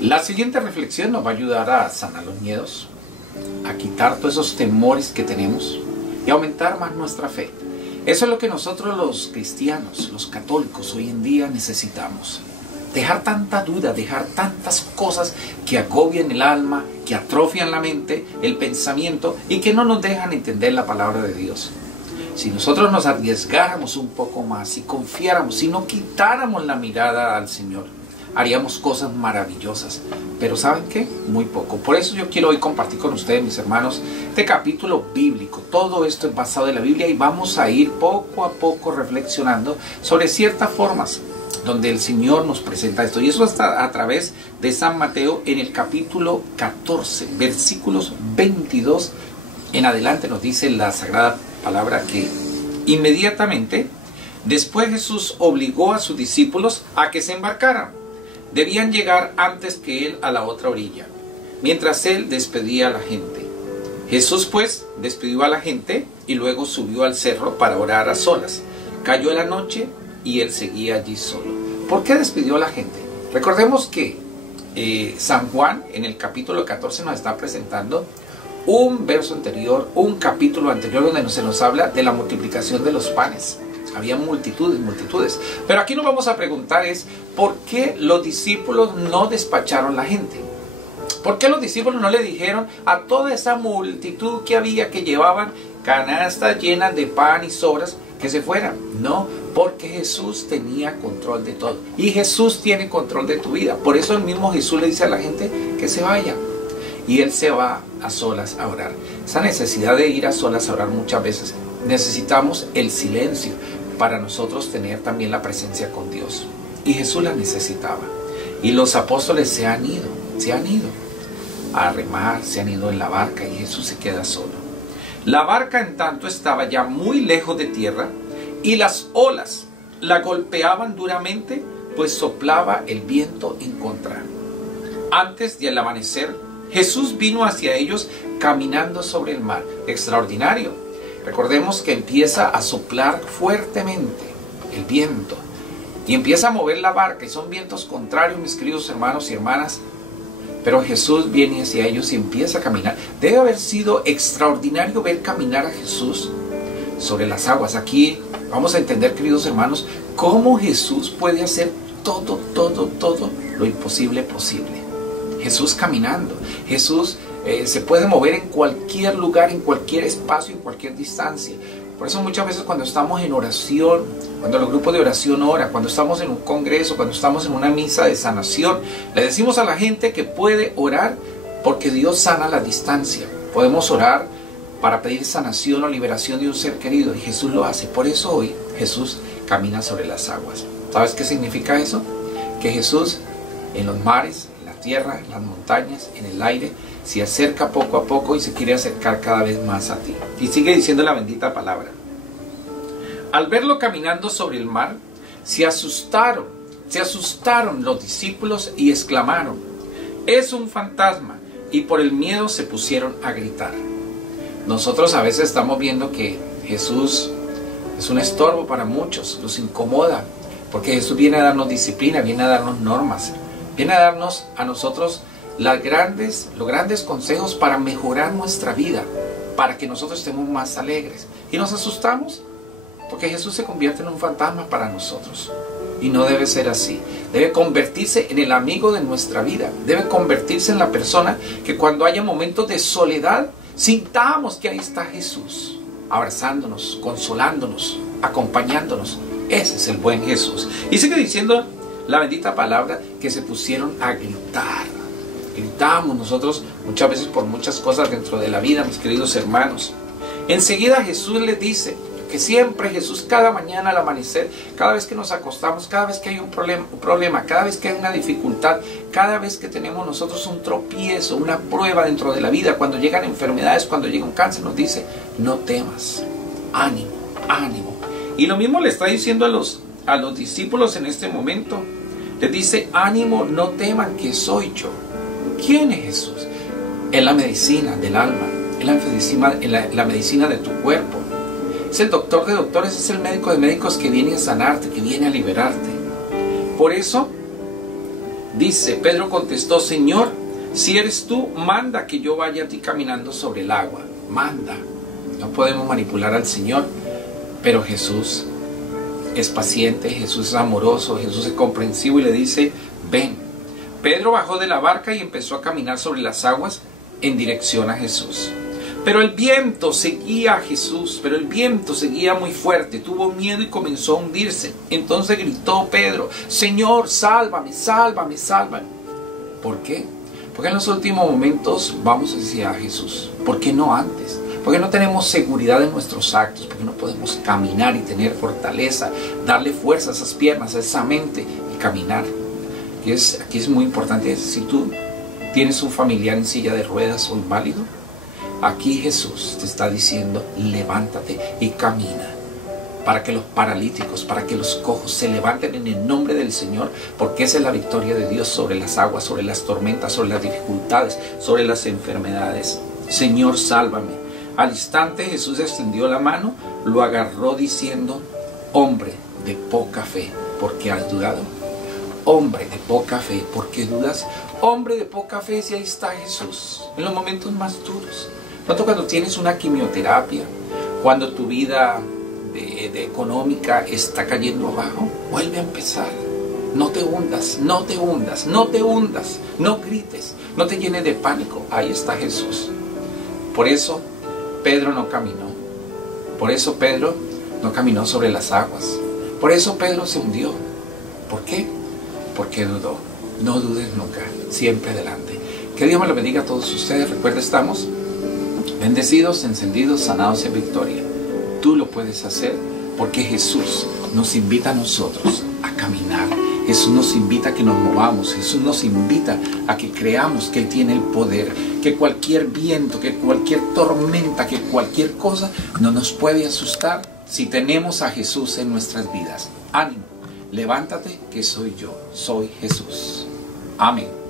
La siguiente reflexión nos va a ayudar a sanar los miedos, a quitar todos esos temores que tenemos y aumentar más nuestra fe. Eso es lo que nosotros los cristianos, los católicos hoy en día necesitamos. Dejar tanta duda, dejar tantas cosas que agobian el alma, que atrofian la mente, el pensamiento y que no nos dejan entender la palabra de Dios. Si nosotros nos arriesgáramos un poco más, si confiáramos, si no quitáramos la mirada al Señor, haríamos cosas maravillosas. Pero ¿saben qué? Muy poco. Por eso yo quiero hoy compartir con ustedes, mis hermanos, este capítulo bíblico. Todo esto es basado en la Biblia y vamos a ir poco a poco reflexionando sobre ciertas formas donde el Señor nos presenta esto. Y eso está a través de San Mateo en el capítulo 14, versículos 22 en adelante. Nos dice la Sagrada Palabra que inmediatamente después Jesús obligó a sus discípulos a que se embarcaran. Debían llegar antes que él a la otra orilla, mientras él despedía a la gente. Jesús pues despidió a la gente y luego subió al cerro para orar a solas. Cayó la noche y él seguía allí solo. ¿Por qué despidió a la gente? Recordemos que San Juan en el capítulo 14 nos está presentando un verso anterior, un capítulo anterior donde se nos habla de la multiplicación de los panes. Había multitudes, multitudes. Pero aquí nos vamos a preguntar es, ¿por qué los discípulos no despacharon la gente? ¿Por qué los discípulos no le dijeron a toda esa multitud que había, que llevaban canastas llenas de pan y sobras, que se fueran? No, porque Jesús tenía control de todo. Y Jesús tiene control de tu vida. Por eso el mismo Jesús le dice a la gente que se vaya. Y él se va a solas a orar. Esa necesidad de ir a solas a orar muchas veces. Necesitamos el silencio para nosotros tener también la presencia con Dios. Y Jesús la necesitaba. Y los apóstoles se han ido a remar, se han ido en la barca y Jesús se queda solo. La barca en tanto estaba ya muy lejos de tierra y las olas la golpeaban duramente, pues soplaba el viento en contra. Antes del amanecer, Jesús vino hacia ellos caminando sobre el mar. Extraordinario. Recordemos que empieza a soplar fuertemente el viento y empieza a mover la barca y son vientos contrarios, mis queridos hermanos y hermanas. Pero Jesús viene hacia ellos y empieza a caminar. Debe haber sido extraordinario ver caminar a Jesús sobre las aguas. Aquí vamos a entender, queridos hermanos, cómo Jesús puede hacer todo lo imposible posible. Jesús caminando. Jesús se puede mover en cualquier lugar, en cualquier espacio, en cualquier distancia. Por eso muchas veces cuando estamos en oración, cuando los grupos de oración oran, cuando estamos en un congreso, cuando estamos en una misa de sanación, le decimos a la gente que puede orar porque Dios sana a la distancia. Podemos orar para pedir sanación o liberación de un ser querido y Jesús lo hace. Por eso hoy Jesús camina sobre las aguas. ¿Sabes qué significa eso? Que Jesús en los mares, en la tierra, en las montañas, en el aire, se acerca poco a poco y se quiere acercar cada vez más a ti. Y sigue diciendo la bendita palabra. Al verlo caminando sobre el mar, se asustaron los discípulos y exclamaron: es un fantasma, y por el miedo se pusieron a gritar. Nosotros a veces estamos viendo que Jesús es un estorbo para muchos, los incomoda, porque Jesús viene a darnos disciplina, viene a darnos normas, viene a darnos a nosotros los grandes consejos para mejorar nuestra vida, para que nosotros estemos más alegres. Y nos asustamos porque Jesús se convierte en un fantasma para nosotros. Y no debe ser así. Debe convertirse en el amigo de nuestra vida. Debe convertirse en la persona que cuando haya momentos de soledad, sintamos que ahí está Jesús, abrazándonos, consolándonos, acompañándonos. Ese es el buen Jesús. Y sigue diciendo la bendita palabra que se pusieron a gritar. Gritamos nosotros muchas veces por muchas cosas dentro de la vida, mis queridos hermanos. Enseguida Jesús les dice que siempre Jesús, cada mañana al amanecer, cada vez que nos acostamos, cada vez que hay un problema, cada vez que hay una dificultad, cada vez que tenemos nosotros un tropiezo, una prueba dentro de la vida, cuando llegan enfermedades, cuando llega un cáncer, nos dice: no temas, ánimo, ánimo. Y lo mismo le está diciendo a los discípulos en este momento. Les dice: ánimo, no teman, que soy yo. ¿Quién es Jesús? Es la medicina del alma, es la medicina de tu cuerpo. Es el doctor de doctores, es el médico de médicos que viene a sanarte, que viene a liberarte. Por eso Dice, Pedro contestó, Señor, si eres tú, manda que yo vaya a ti caminando sobre el agua. Manda. No podemos manipular al Señor, pero Jesús es paciente, Jesús es amoroso, Jesús es comprensivo y le dice, ven. Pedro bajó de la barca y empezó a caminar sobre las aguas en dirección a Jesús. Pero el viento seguía a Jesús, pero el viento seguía muy fuerte, tuvo miedo y comenzó a hundirse. Entonces gritó Pedro, Señor, sálvame, sálvame, sálvame. ¿Por qué? Porque en los últimos momentos vamos hacia Jesús. ¿Por qué no antes? Porque no tenemos seguridad en nuestros actos, porque no podemos caminar y tener fortaleza, darle fuerza a esas piernas, a esa mente y caminar. Y aquí es muy importante, si tú tienes un familiar en silla de ruedas o inválido, aquí Jesús te está diciendo, levántate y camina. Para que los paralíticos, para que los cojos se levanten en el nombre del Señor, porque esa es la victoria de Dios sobre las aguas, sobre las tormentas, sobre las dificultades, sobre las enfermedades. Señor, sálvame. Al instante Jesús extendió la mano, lo agarró diciendo, hombre de poca fe, ¿por qué has dudado? Hombre de poca fe, ¿por qué dudas? Hombre de poca fe, si ahí está Jesús, en los momentos más duros. ¿Noto cuando tienes una quimioterapia, cuando tu vida de económica está cayendo abajo? Vuelve a empezar. No te hundas, no te hundas, no te hundas, no grites, no te llenes de pánico. Ahí está Jesús. Por eso Pedro no caminó. Por eso Pedro no caminó sobre las aguas. Por eso Pedro se hundió. ¿Por qué? Porque dudó. No dudes nunca, siempre adelante. Que Dios me lo bendiga a todos ustedes. Recuerda, estamos bendecidos, encendidos, sanados en victoria. Tú lo puedes hacer porque Jesús nos invita a nosotros a caminar. Jesús nos invita a que nos movamos. Jesús nos invita a que creamos que Él tiene el poder, que cualquier viento, que cualquier tormenta, que cualquier cosa no nos puede asustar si tenemos a Jesús en nuestras vidas. Ánimo, levántate, que soy yo, soy Jesús. Amén.